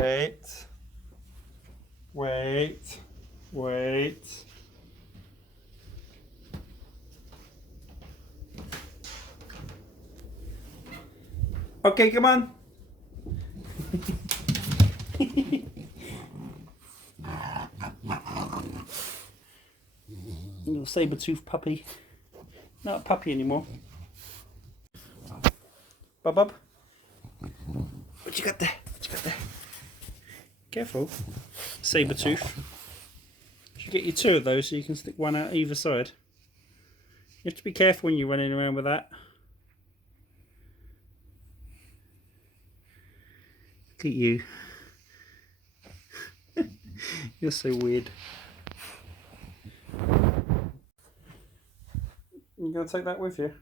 Wait. Wait. Wait. Okay, come on. Little saber-toothed puppy. Not a puppy anymore. Bob. What you got there? What you got there? Careful. Saber-tooth. Should get you two of those so you can stick one out either side. You have to be careful when you're running around with that. Look at you. You're so weird. You gonna take that with you?